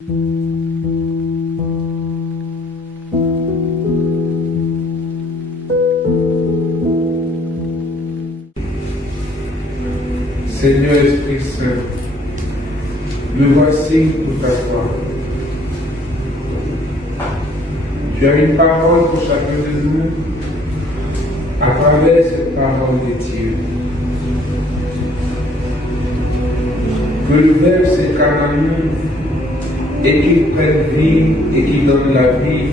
Seigneur Esprit Saint, me voici pour t'asseoir. Tu as une parole pour chacun de nous à travers cette parole de Dieu. Que le Verbe s'incarne en nous et qu'il prenne vie et qu'il donne la vie.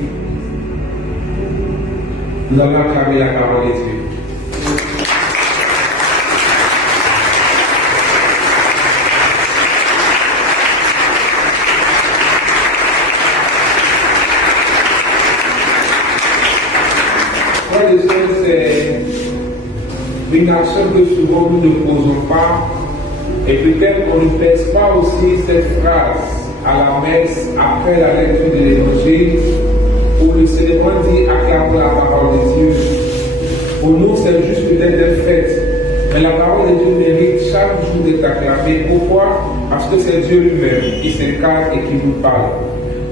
Nous allons acclamer la parole de Dieu. C'est une action que souvent nous ne posons pas, et peut-être on ne pèse pas aussi cette phrase à la messe après la lecture de l'évangile, où le célébrant dit acclamons la parole de Dieu. Pour nous, c'est juste peut-être un fait, mais la parole de Dieu mérite chaque jour d'être acclamée. Pourquoi? Parce que c'est Dieu lui-même qui s'incarne et qui nous parle.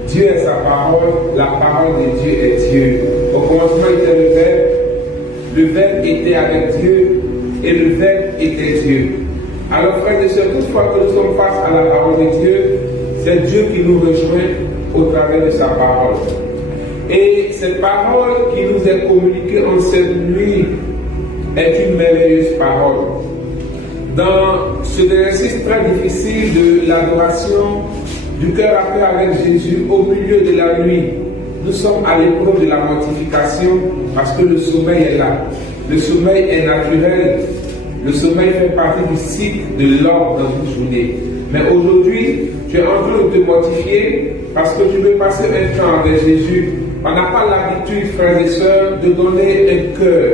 Dieu est sa parole, la parole de Dieu est Dieu. Au commencement était le Verbe était avec Dieu et le Verbe était Dieu. Alors frères et sœurs, toutefois que nous sommes face à la parole de Dieu, c'est Dieu qui nous rejoint au travers de sa parole. Et cette parole qui nous est communiquée en cette nuit est une merveilleuse parole. Dans ce exercice très difficile de l'adoration du cœur à cœur avec Jésus au milieu de la nuit, nous sommes à l'épreuve de la mortification parce que le sommeil est là. Le sommeil est naturel. Le sommeil fait partie du cycle de l'homme dans une journée. Mais aujourd'hui, tu es en train de te mortifier parce que tu veux passer un temps avec Jésus. On n'a pas l'habitude, frères et sœurs, de donner un cœur,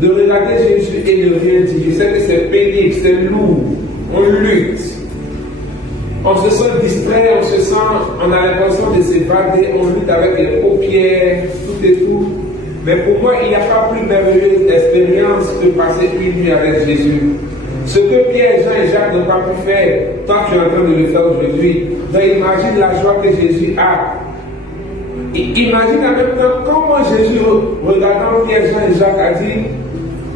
de regarder Jésus et de rien dire. Je sais que c'est pénible, c'est lourd, on lutte. On se sent distrait, on a l'impression de s'évader, on lutte avec les paupières, tout et tout. Mais pour moi, il n'y a pas plus merveilleuse expérience que passer une nuit avec Jésus. Ce que Pierre, Jean et Jacques n'ont pas pu faire, toi tu es en train de le faire aujourd'hui. Donc imagine la joie que Jésus a. Imagine en même temps comment Jésus, regardant Pierre, Jean et Jacques, a dit: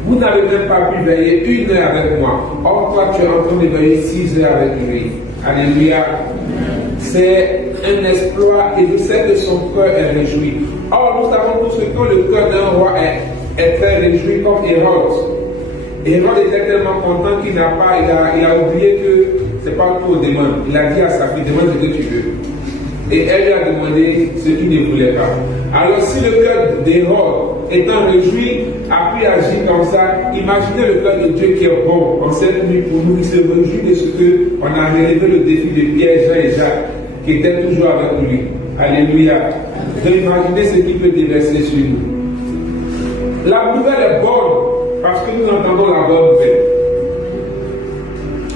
vous n'avez même pas pu veiller 1 heure avec moi. Or toi tu es en train de veiller 6 heures avec lui. Alléluia. C'est un exploit et je sais que son cœur est réjoui. Or, nous savons tous que quand le cœur d'un roi est très réjoui, comme Hérode. Hérode était tellement content qu'il n'a pas, il a oublié que c'est pas tout au démon. Il a dit à sa fille: demande ce que tu veux. Et elle lui a demandé ce qu'il ne voulait pas. Alors, si le cœur d'Hérode, étant réjoui, a pu agir comme ça, imaginez le cœur de Dieu qui est bon en cette nuit pour nous. Il se réjouit de ce qu'on a relevé le défi de Pierre, Jean et Jacques, qui étaient toujours avec lui. Alléluia. Donc, imaginez ce qui peut déverser sur nous. La nouvelle est bonne parce que nous entendons la bonne nouvelle.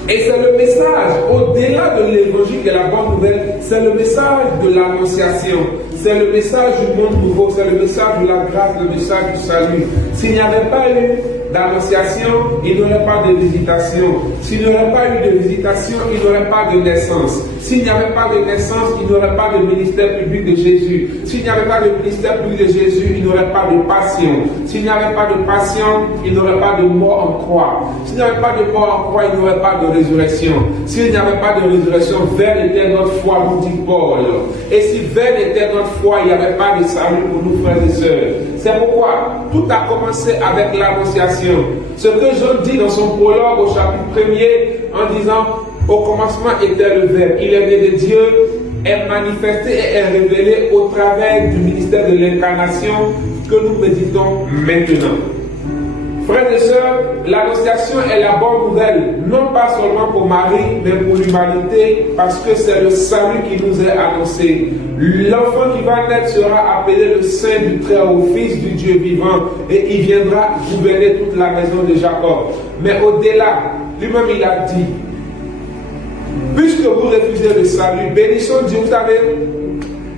Et c'est le message, au-delà de l'évangile de la bonne nouvelle, c'est le message de l'annonciation. C'est le message du monde nouveau, c'est le message de la grâce, le message du salut. S'il n'y avait pas eu d'annonciation, il n'y aurait pas de visitation. S'il n'y aurait pas eu de visitation, il n'y aurait pas de naissance. S'il n'y avait pas de naissance, il n'y aurait pas de ministère public de Jésus. S'il n'y avait pas de ministère public de Jésus, il n'y aurait pas de passion. S'il n'y avait pas de passion, il n'y aurait pas de mort en croix. S'il n'y avait pas de mort en croix, il n'y aurait pas de résurrection. S'il n'y avait pas de résurrection, vaine était notre foi, nous dit Paul. Et si vaine était notre foi, il n'y avait pas de salut pour nous, frères et sœurs. C'est pourquoi tout a commencé avec l'annonciation. Ce que Jean dit dans son prologue au chapitre 1er en disant: au commencement était le Verbe, il est né de Dieu, est manifesté et est révélé au travers du ministère de l'incarnation que nous méditons maintenant. Frères et sœurs, l'annonciation est la bonne nouvelle, non pas seulement pour Marie, mais pour l'humanité, parce que c'est le salut qui nous est annoncé. L'enfant qui va naître sera appelé le Saint du Très-Haut, Fils du Dieu vivant, et il viendra gouverner toute la maison de Jacob. Mais au-delà, lui-même il a dit: puisque vous refusez le salut, bénissons Dieu. Vous savez,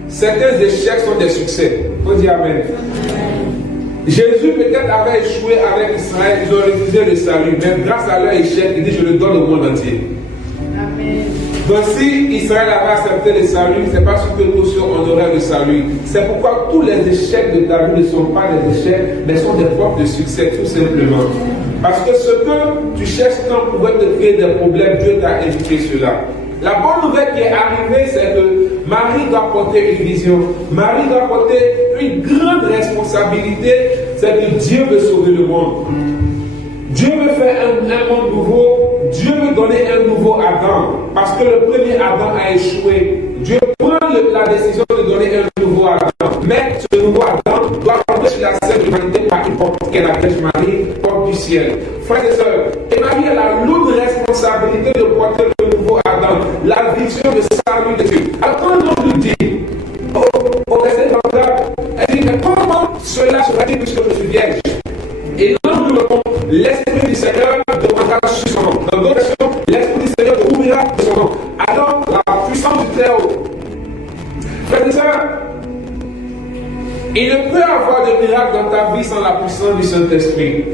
certains échecs sont des succès. Faut dire Amen. Jésus peut-être avait échoué avec Israël, ils ont refusé le salut, mais grâce à leur échec, il dit: je le donne au monde entier. Amen. Donc si Israël avait accepté le salut, c'est parce que nous aussi on aurait le salut. C'est pourquoi tous les échecs de ta vie ne sont pas des échecs, mais sont des portes de succès, tout simplement. Parce que ce que tu cherches tant pouvait te créer des problèmes, Dieu t'a évité cela. La bonne nouvelle qui est arrivée, c'est que Marie doit porter une vision. Marie doit porter une grande responsabilité, c'est que Dieu veut sauver le monde. Dieu veut faire un monde nouveau. Dieu veut donner un nouveau Adam. Parce que le premier Adam a échoué. Dieu prend la décision de donner un nouveau Adam. Mais ce nouveau Adam doit rentrer sur la scène de l'humanité par une porte qu'est la Vierge Marie, porte du ciel. Frères et sœurs, et Marie a la lourde responsabilité de porter le nouveau Adam, la vision de salut de Dieu. Alors quand l'on nous dit, au verset 34, elle dit, mais comment cela sera-t-il puisque je suis vierge? Et l'ange nous répond, l'Esprit du Seigneur demandera sur son nom. Dans d'autres versions, l'Esprit du Seigneur te ouvrira de son nom. Alors, la puissance du Très-Haut. Frères et sœurs, il ne peut y avoir de miracle dans ta vie sans la puissance du Saint-Esprit.